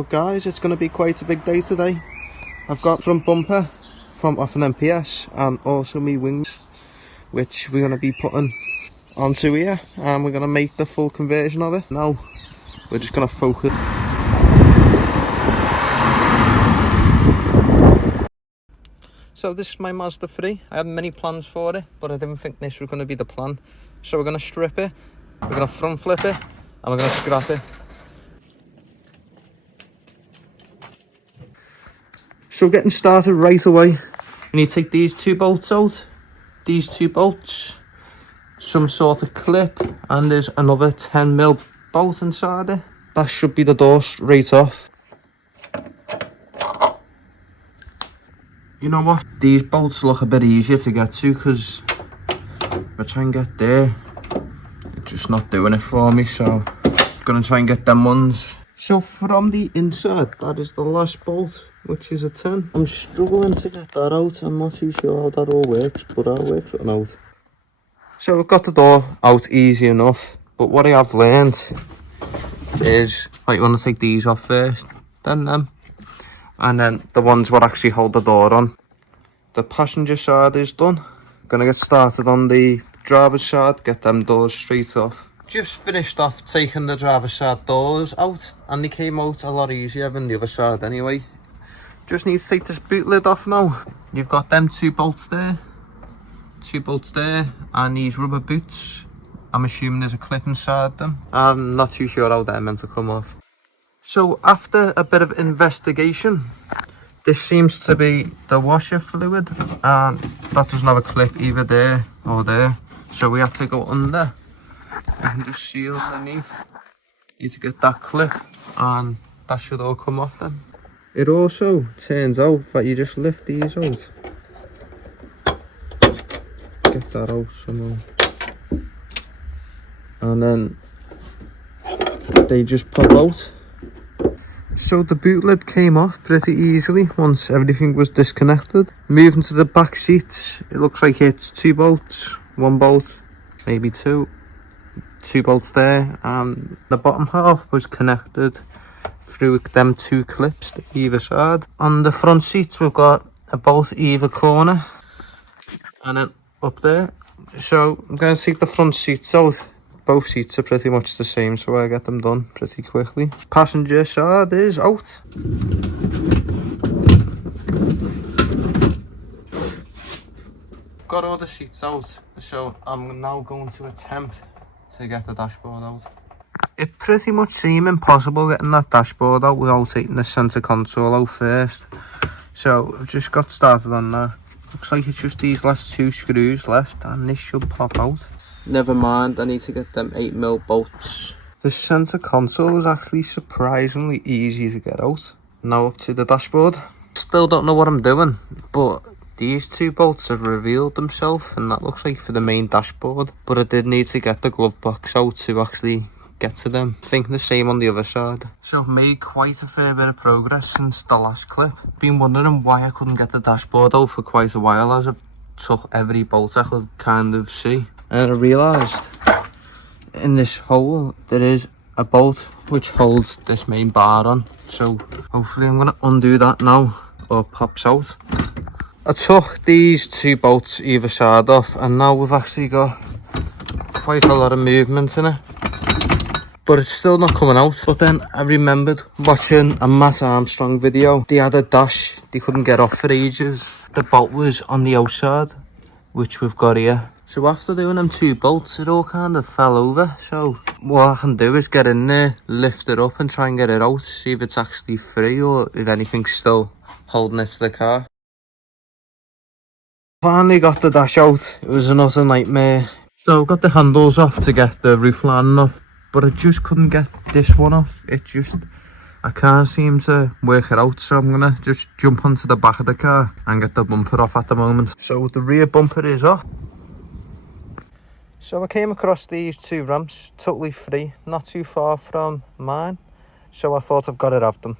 So guys, it's going to be quite a big day today. I've got front bumper from off an MPS and also me wings, which we're going to be putting onto here, and we're going to make the full conversion of it. Now we're just going to focus. So this is my Mazda 3. I had many plans for it, but I didn't think this was going to be the plan. So we're going to strip it, we're going to front flip it, and we're going to scrap it. So getting started right away, we need to take these two bolts out, these two bolts, some sort of clip, and there's another 10mm bolt inside it. That should be the door straight off. You know what, these bolts look a bit easier to get to, because if I try and get there, it's just not doing it for me, so I'm going to try and get them ones. So from the inside, that is the last bolt, which is a 10. I'm struggling to get that out. I'm not too sure how that all works, but I'll work something out. So we've got the door out easy enough, but what I have learned is, like, you want to take these off first, then them, and then the ones what actually hold the door on. The passenger side is done. Gonna get started on the driver's side, get them doors straight off. Just finished off taking the driver's side doors out, and they came out a lot easier than the other side anyway. Just need to take this boot lid off now. You've got them two bolts there, and these rubber boots. I'm assuming there's a clip inside them. I'm not too sure how they're meant to come off. So after a bit of investigation, this seems to be the washer fluid, and that doesn't have a clip either there or there. So we have to go under. You can just seal underneath. Need to get that clip, and that should all come off then. It also turns out that you just lift these out. Get that out somehow. And then they just pop out. So the boot lid came off pretty easily once everything was disconnected. Moving to the back seats, it looks like it's two bolts, one bolt, maybe two bolts there, and the bottom half was connected through them two clips to either side. On the front seats we've got a bolt either corner, and then up there. So I'm going to take the front seats out. Both seats are pretty much the same, so I get them done pretty quickly. Passenger side is out. Got all the seats out, so I'm now going to attempt to get the dashboard out. It pretty much seemed impossible getting that dashboard out without taking the centre console out first. So I've just got started on that. Looks like it's just these last two screws left, and this should pop out. Never mind, I need to get them 8mm bolts. The centre console is actually surprisingly easy to get out. Now up to the dashboard. Still don't know what I'm doing, but these two bolts have revealed themselves, and that looks like for the main dashboard. But I did need to get the glove box out to actually get to them. I think the same on the other side. So I've made quite a fair bit of progress since the last clip. Been wondering why I couldn't get the dashboard out for quite a while, as I've took every bolt I could kind of see. And I realised in this hole there is a bolt which holds this main bar on. So hopefully I'm going to undo that now, or it pops out. I took these two bolts either side off, and now we've actually got quite a lot of movement in it. But it's still not coming out. But then I remembered watching a Matt Armstrong video. They had a dash they couldn't get off for ages. The bolt was on the outside, which we've got here. So after doing them two bolts, it all kind of fell over. So what I can do is get in there, lift it up and try and get it out, see if it's actually free or if anything's still holding it to the car. Finally got the dash out. It was another nightmare. So I got the handles off to get the roof lining off, but I just couldn't get this one off. I can't seem to work it out, so I'm gonna just jump onto the back of the car and get the bumper off at the moment. So the rear bumper is off. So I came across these two ramps, totally free, not too far from mine, so I thought I've got to have them.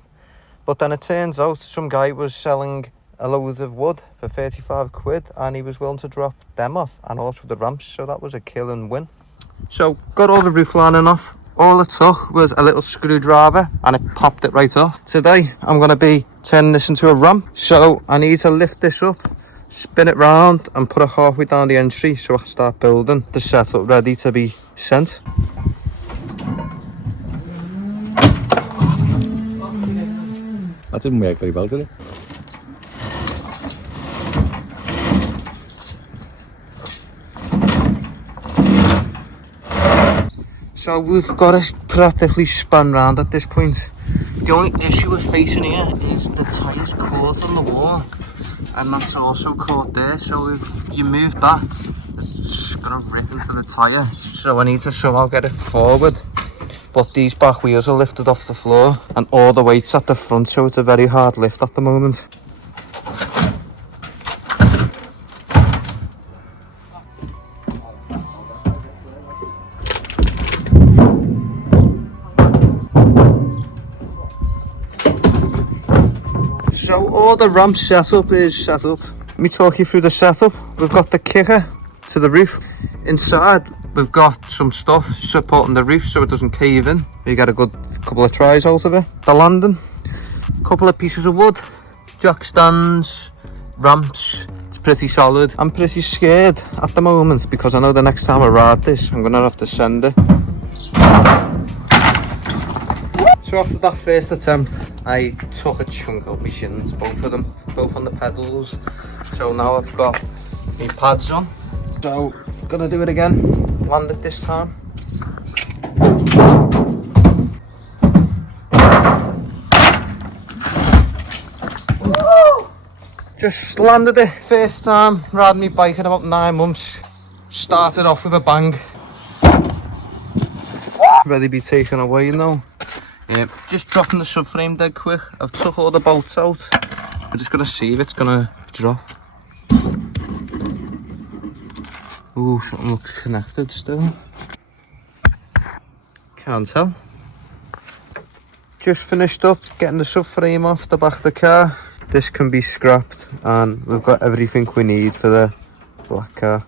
But then it turns out some guy was selling a load of wood for 35 quid, and he was willing to drop them off and also the ramps, so that was a killing win. So got all the roof lining off, all it took was a little screwdriver and it popped it right off. Today I'm going to be turning this into a ramp, so I need to lift this up, spin it round and put it halfway down the entry so I can start building the setup ready to be sent. That didn't work very well, did it? So we've got it practically spun round at this point. The only issue we're facing here is the tyre's caught on the wall, and that's also caught there, so if you move that, it's going to rip into the tyre. So I need to somehow get it forward, but these back wheels are lifted off the floor and all the weight's at the front, so it's a very hard lift at the moment. So all the ramp setup is set up. Let me talk you through the setup. We've got the kicker to the roof. Inside we've got some stuff supporting the roof so it doesn't cave in. You get a good couple of tries out of it. The landing, a couple of pieces of wood, jack stands, ramps. It's pretty solid. I'm pretty scared at the moment because I know the next time I ride this I'm gonna have to send it. So after that first attempt I took a chunk out my shins, both of them, both on the pedals. So now I've got my pads on. So gonna do it again, land it this time. Just landed it first time, riding my bike in about 9 months. Started off with a bang. Ready to be taken away now. Just dropping the subframe dead quick. I've took all the bolts out. We're just gonna see if it's gonna drop. Ooh, something looks connected still. Can't tell. Just finished up getting the subframe off the back of the car. This can be scrapped and we've got everything we need for the black car.